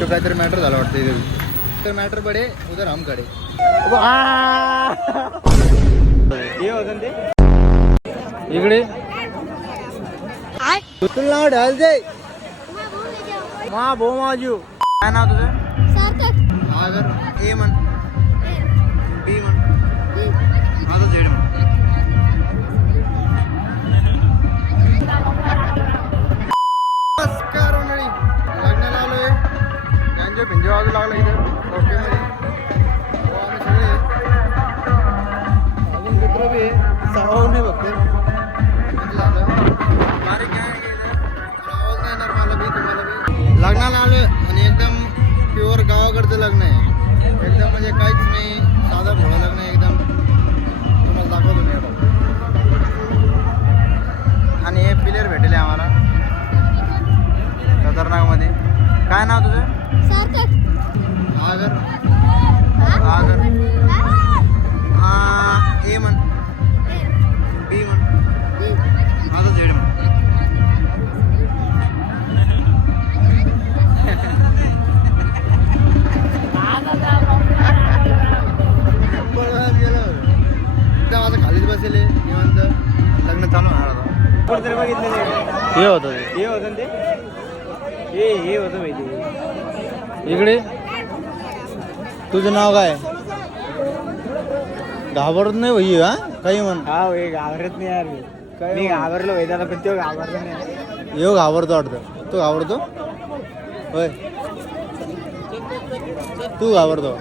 तो काहीतरी मॅटर झाला वाटतं इथे तर मॅटर पडे उधर हम खडे इकडे तुला नाव ढाल दे मा भो माजू काय नाव तुझं सार्थक आगर ए म्हण बी म्हण माझं झेड म्हण नमस्कार मंडळी लग्नाला आलोय त्यांच्या भिंजे बाजू लागला इथे रस्त्यामध्ये आम्ही सगळे अजून मित्र बी सावून नाही बघते झालं बारीक काय आवाज नाही येणार मला बी तुम्हाला बी लग्नाला आलोय आणि एकदम प्युअर गावाकडचं लग्न आहे एकदम म्हणजे काहीच नाही साधा भोळं लग्न आहे एकदम तुम्हाला दाखवतो मी आता आणि हे प्लेयर भेटले आम्हाला खतरनाक मध्ये काय नाव तुझं सार्थक आगर आगर ए म्हण बी म्हण माझं झेड म्हण माझं खालीच बसेल निवांत लग्न चालू होणार होता हे होतं हे होतं ते हे होतं माहिती इकडे तुझं नाव काय घाबरत नाही भाई हा काही म्हण हा हे घाबरत नाही यार मी घाबरलो भाई त्याला पण तो घाबरला नाही येऊ घाबरतो वाटतं तू घाबरतो होय तू घाबरतो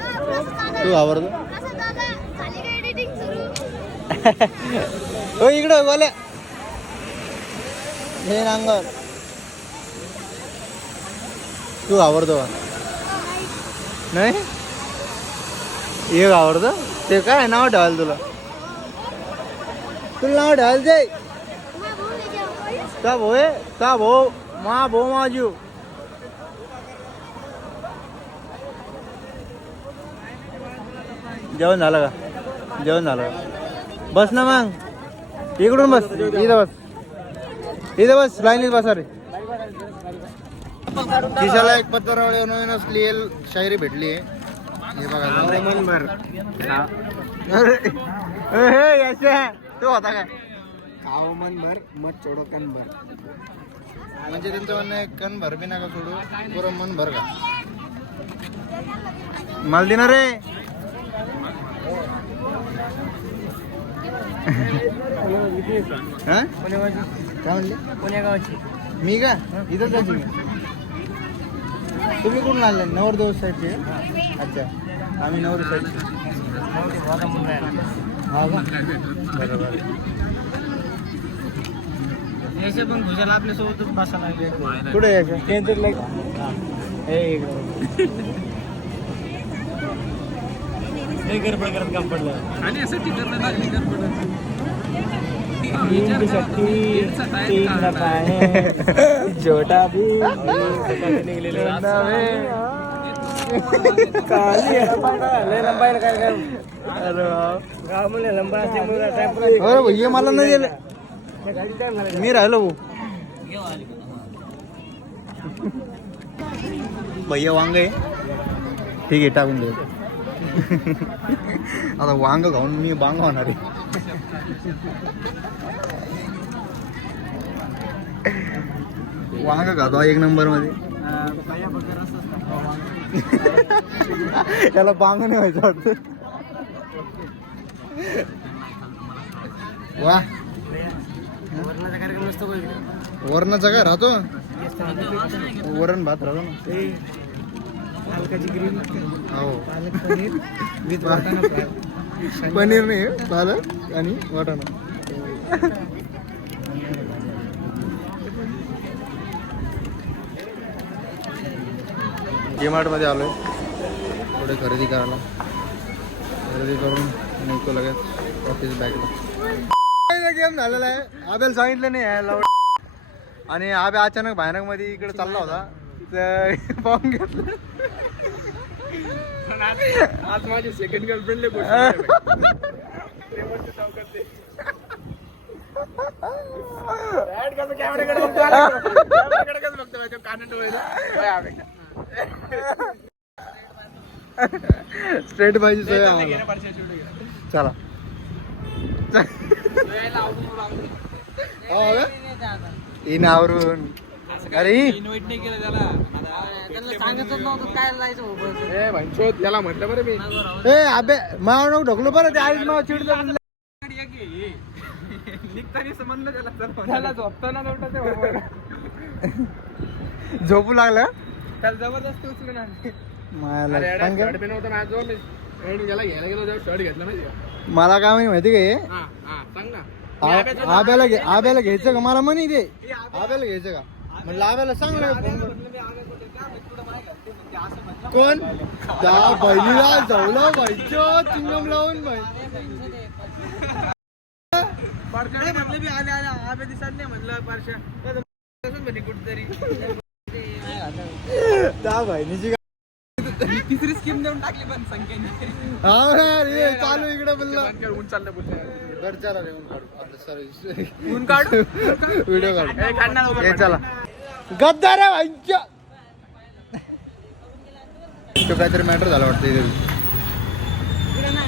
हो इकडं बोले हे नांगर तू घाबरतो नाही हे घाबरतो ते काय नाव ठेवायला तुला नाव ठेवायला दे का भोय का भाऊ मा भाऊ माजू जेवण झालं का जेवण झालं का बस ना मग इकडून बस इथं बस लाईनीत बसा रे खिशाला एक पत्रावळी नवीनच लिहिल शायरी भेटली आहे हे बघा मनभर तो होता काय खाव मनभर मत चोडो कनभर म्हणजे त्यांचं म्हणणं आहे कण भर बी नका सोडू पुरं मन भर का मला देणार रे हा काय म्हणले पुण्या गावाची मी का इथंच जायची मी तुम्ही कुठून आले नवरदेव साईडचे अच्छा आम्ही नवर साईडचे हा का बरोबर याचे पण भुजाला आपल्या सोबतच बसा लागले कुठे यायचं केंद्र लाईक गडबड करत काम पडलं आणि असं छोटा भी निघलेले लंबाईला काय काय अरे लंबा भैया मला नाही दिलं मी राहिलो भाऊ भैया वांग आहे ठीक आहे टाकून दे आता वांग खाऊन मी बांग होणार आहे वांग खातो एक नंबर मध्ये त्याला बांग नाही व्हायचं वाटतं वा कार्यक्रम नसतो वरणाचा काय राहतो वरण भात राहतो ना पालकाची ग्रेव्ही हो पालक पनीर विथ वाटाणा फ्राय पनीर नाही पालक आणि वाटाणा डीमार्ट मध्ये आलोय थोडे खरेदी करायला खरेदी करून निघतो लगेच ऑफिस बॅगला गेम झालेला आहे आब्याला सांगितलं नाही यायला आणि आब्या अचानक भयानक मध्ये इकडे चालला होता तर पाहून घेतलं आज माझी सेकंड गर्लफ्रेंड स्ट्रेट पाहिजे सोय आम्हाला. चला इनावरून अरे इन्व्हाइट नाही केलं त्याला सांगितलं नव्हतं काय जायचं त्याला म्हटलं बरं मी ए अबे माव नको ढकलो बरं ते आईच माव चिडलं निघताना समजलं त्याला झोपताना नव्हतं झोपू लागलं त्याला जबरदस्ती उचलून आणली मला सांग नव्हतं माझं मी याला घ्यायला गेलो तेव्हा शर्ट घेतला माहिती मला काय माहिती का हे सांग ना आब्याला घ्यायचं का मला म्हणी दे आब्याला घ्यायचं का म्हणलं आब्याला सांग ना फोन करून. कोण त्या बहिणीला जाऊला व्हायचं चिंगम लावून बाई म्हटलं मी आले आले दिसत नाही म्हणलं पारशा म्हणे कुठतरी त्या बहिणीची तिसरी स्कीम देऊन टाकली पण संख्येने चालू इकडे बोलला ऊन चाललं बोललं ऊन काढू व्हिडिओ काढ हे चला गद्दार आहे भाईच्या तो काहीतरी मॅटर झाला वाटतं इधर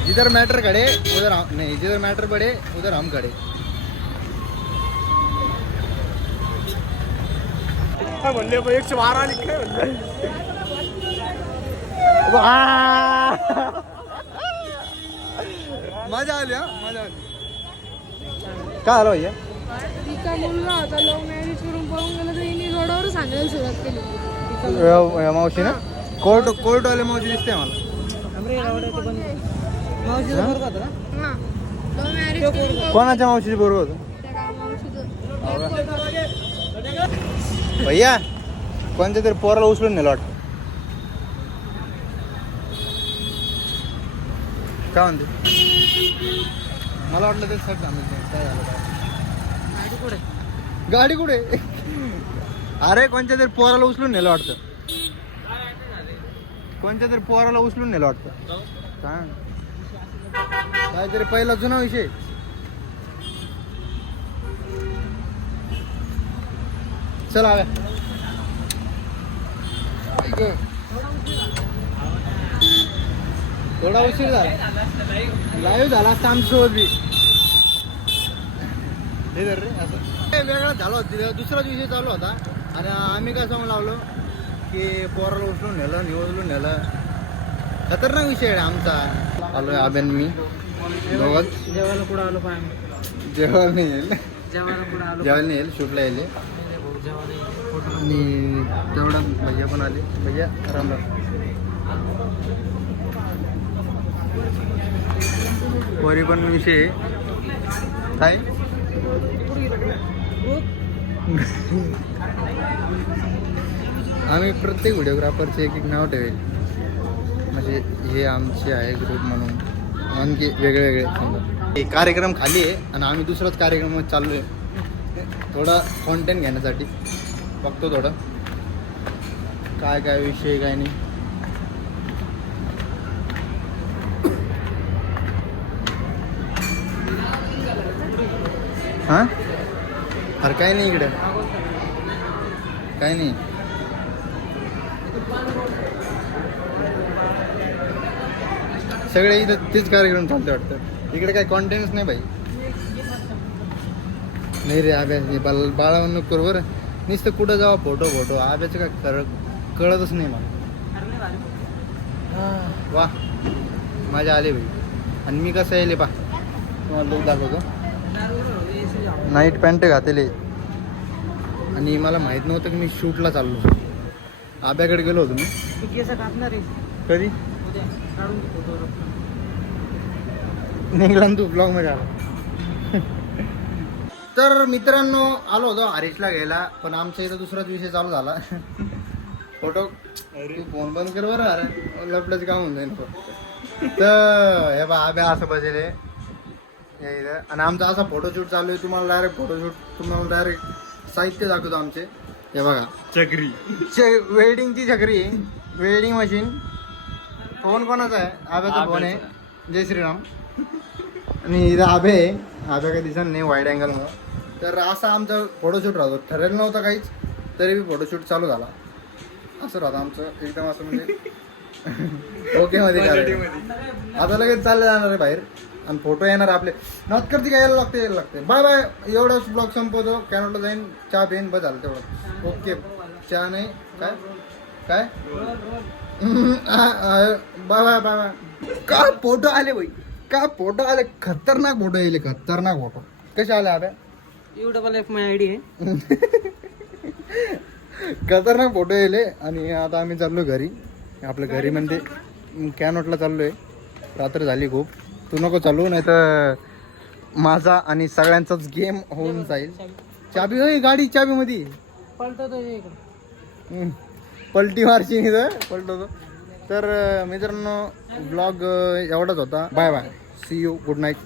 जिधर मैटर खड़े उधर नहीं जिधर मैटर बढ़े उधर हम खड़े म्हणले 112 लिखले मजा आली हा मजा आली काय आलो भैया तिचा मुलगा होता लव्ह मॅरेज करून पळून गेला तर हिने रोडावर सांगायला सुरुवात केली मावशी ना कोर्ट वाले मावशी दिसते मला हां लव्ह मॅरेज करून कोणाच्या मावशीची बरोबर होतं त्या मावशीचं भैया कोणत्या तरी पोराला उचलून नेलं वाटतं काय म्हणते मला वाटलं ते सट काय झालं गाडी कुठे अरे कोणत्या तरी पोराला उचलून नेलं वाटतं कोणत्या तरी पोराला उचलून नेलं वाटतं काय काहीतरी पहिला जुना विषय चला थोडा उशीर झाला लाईव्ह झाला असता आमच्यासोबत बी हे धर रे असं वेगळा झाला होता दुसराच विषय चालू होता आणि आम्ही काय सांगू लागलो की पोराला उचलून नेलं निवडून नेलं खतरनाक विषय आहे आमचा आलोय आबेन मी दोघं जेवायला कुठं आलो पाय जेवायला नाही येईल जेवायला कुठं आलो जेवायला नाही येईल शूटला येईल आणि तेवढा भैया पण आले भैया राम राम वरी पण विषय काय आम्ही प्रत्येक व्हिडिओग्राफरचे एक नाव ठेवेल म्हणजे हे आमचे आहे ग्रुप म्हणून आणखी वेगळे वेगळे समजा हे कार्यक्रम खाली आहे आणि आम्ही दुसराच कार्यक्रम चालू आहे थोडा कॉन्टेंट घेण्यासाठी बघतो थोडं काय काय विषय काय नाही हां अरे काय नाही इकडे काय नाही सगळे इथं तेच कार्यक्रम चालते वाटतं इकडे काय कॉन्टेंटच नाही भाई नाही रे अभ्यास बाळा नको करू बरं नुसतं कुठं जावं फोटो आब्याचं काय कळतच नाही मला वा मजा आली भाई आणि मी कसं येईल पा तुम्हाला लोक दाखवतो नाईट पॅन्ट घातले आणि मला माहीत नव्हतं की मी शूटला चाललो आब्याकडे गेलो होतो मी केस कापणार आहे कधी उद्या काढून फोटो निघला तू ब्लॉगमध्ये आला तर मित्रांनो आलो होतो हरीशला घ्यायला पण आमच्या इथं दुसराच विषय चालू झाला फोटो तू फोन बंद कर बरं अरे लपड्याचं काम होऊन जाईल तर हे बा आब्या असं बसेल इथं आणि आमचा असा फोटोशूट चालू आहे तुम्हाला डायरेक्ट फोटोशूट तुम्हाला डायरेक्ट साहित्य दाखवतो आमचे हे बघा चक्री वेल्डिंगची चक्री आहे वेल्डिंग मशीन फोन कोणाचा आहे आब्याचा फोन आहे जय श्रीराम आणि इथं आबे आहे आब्या काही दिसत नाही वाईड अँगलमुळं तर असा आमचा फोटोशूट राहतो ठरेल नव्हता काहीच तरी बी फोटोशूट चालू झाला असं राहतं आमचं एकदम असं म्हणजे ओके मध्ये करायचं. आता लगेच चालले जाणार आहे बाहेर आणि फोटो येणार आपले नॉतकरती काय यायला लागते. Bye bye. एवढंच ब्लॉग संपवतो. कॅनोटला जाईन चहा पेन बस झालं तेवढं. ओके. चहा नाही काय काय बाय बाय बाय बाय. का फोटो आले भाई का फोटो आले खतरनाक फोटो येईल खतरनाक फोटो. कसे आले आता YouTube ला माझी आयडी आहे. खतरनाक फोटो येले. आणि आता आम्ही चाललो घरी. आपल्या घरी म्हणजे कॅनोटला चाललोय. रात्र झाली खूप. तू नको चालू नाही तर माझा आणि सगळ्यांचाच गेम होऊन जाईल. चाबी होई गाडी चाबी मध्ये पळतो इकडे पलटी मारची नाही पलटवतो. तर मित्रांनो ब्लॉग एवढाच होता. Bye bye. See you. Good night.